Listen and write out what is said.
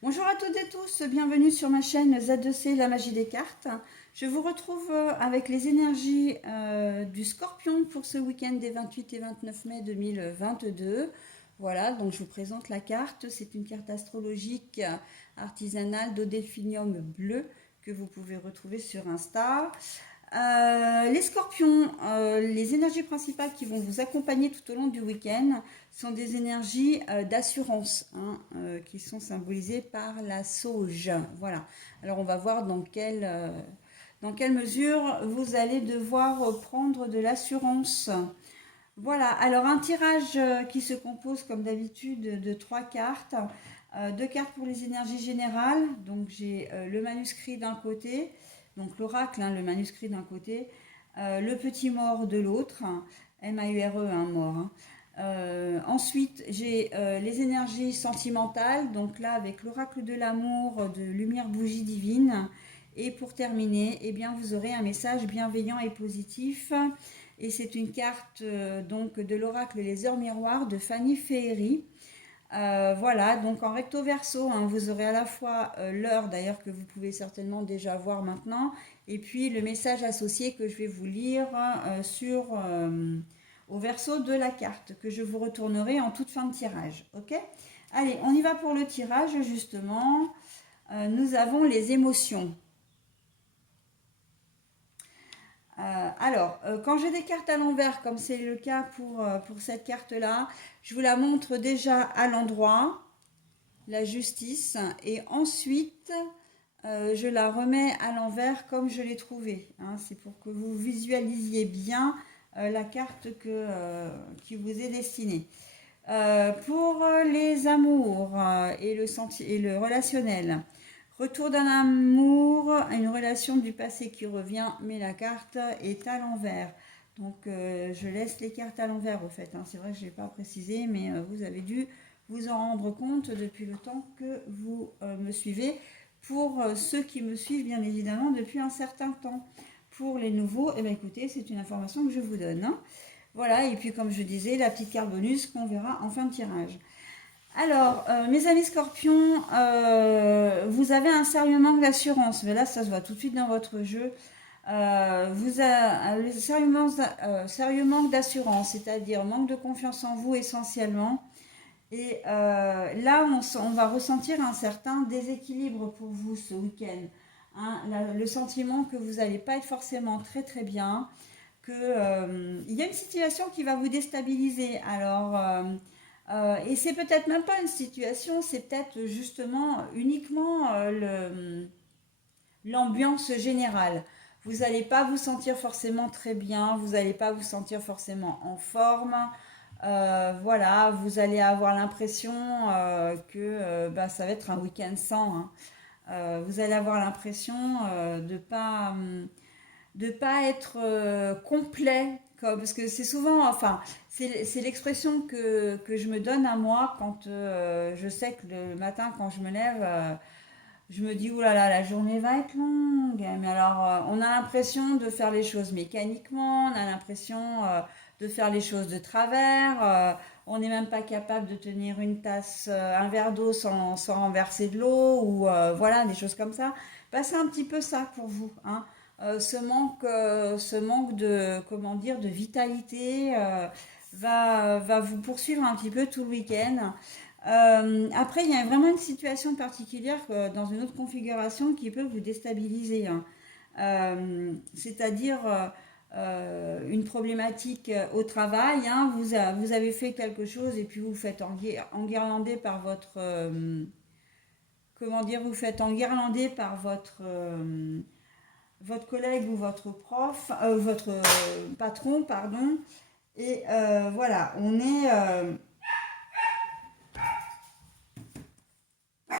Bonjour à toutes et tous, bienvenue sur ma chaîne Z2C, la magie des cartes. Je vous retrouve avec les énergies du Scorpion pour ce week-end des 28 et 29 mai 2022. Voilà, donc je vous présente la carte. C'est une carte astrologique artisanale d'Odéphinium bleu que vous pouvez retrouver sur Insta. Les scorpions, les énergies principales qui vont vous accompagner tout au long du week-end sont des énergies d'assurance, hein, qui sont symbolisées par la sauge. Voilà. Alors on va voir dans quelle mesure vous allez devoir prendre de l'assurance. Voilà. Alors un tirage qui se compose comme d'habitude de trois cartes. Deux cartes pour les énergies générales. Donc j'ai le manuscrit d'un côté, donc l'oracle, hein, le manuscrit d'un côté, le petit mort de l'autre, M-A-U-R-E, un mort. Hein. Ensuite, j'ai les énergies sentimentales, donc là avec l'oracle de l'amour de Lumière Bougie Divine. Et pour terminer, eh bien, vous aurez un message bienveillant et positif. Et c'est une carte donc de l'oracle Les Heures Miroirs de Fanny Féery. Voilà, donc en recto verso, hein, vous aurez à la fois l'heure d'ailleurs que vous pouvez certainement déjà voir maintenant, et puis le message associé que je vais vous lire au verso de la carte, que je vous retournerai en toute fin de tirage. Ok? Allez, on y va pour le tirage justement. Nous avons les émotions. Quand j'ai des cartes à l'envers, comme c'est le cas pour cette carte-là, je vous la montre déjà à l'endroit, la justice, et ensuite je la remets à l'envers comme je l'ai trouvée. Hein. C'est pour que vous visualisiez bien la carte qui vous est destinée. Pour les amours et le relationnel, retour d'un amour, une relation du passé qui revient, mais la carte est à l'envers. Donc je laisse les cartes à l'envers au fait. Hein. C'est vrai que je n'ai pas précisé, mais vous avez dû vous en rendre compte depuis le temps que vous me suivez. Pour ceux qui me suivent, bien évidemment, depuis un certain temps. Pour les nouveaux, eh bien, écoutez, c'est une information que je vous donne. Hein. Voilà, et puis comme je disais, la petite carte bonus qu'on verra en fin de tirage. Alors, mes amis scorpions, vous avez un sérieux manque d'assurance, mais là, ça se voit tout de suite dans votre jeu. Vous avez un sérieux manque d'assurance, c'est-à-dire manque de confiance en vous essentiellement. Et là, on va ressentir un certain déséquilibre pour vous ce week-end. Hein, le sentiment que vous n'allez pas être forcément très très bien, il y a une situation qui va vous déstabiliser. Et c'est peut-être même pas une situation, c'est peut-être justement uniquement l'ambiance générale. Vous n'allez pas vous sentir forcément très bien, vous n'allez pas vous sentir forcément en forme. Voilà, vous allez avoir l'impression que bah, ça va être un week-end sans. Hein. Vous allez avoir l'impression de pas être complet, parce que c'est souvent, enfin, c'est l'expression que je me donne à moi quand je sais que le matin, quand je me lève, je me dis, oulala, la journée va être longue. Mais alors, on a l'impression de faire les choses mécaniquement, on a l'impression de faire les choses de travers, on n'est même pas capable de tenir une tasse, un verre d'eau sans renverser de l'eau, ou voilà, des choses comme ça. Bah, c'est un petit peu ça pour vous, hein. Ce manque de, comment dire, de vitalité va vous poursuivre un petit peu tout le week-end. Après, il y a vraiment une situation particulière dans une autre configuration qui peut vous déstabiliser. Hein. C'est-à-dire une problématique au travail. Hein. Vous avez fait quelque chose et puis vous faites enguirlander par votre... comment dire, vous faites enguirlander par votre collègue ou votre patron, pardon. Et voilà,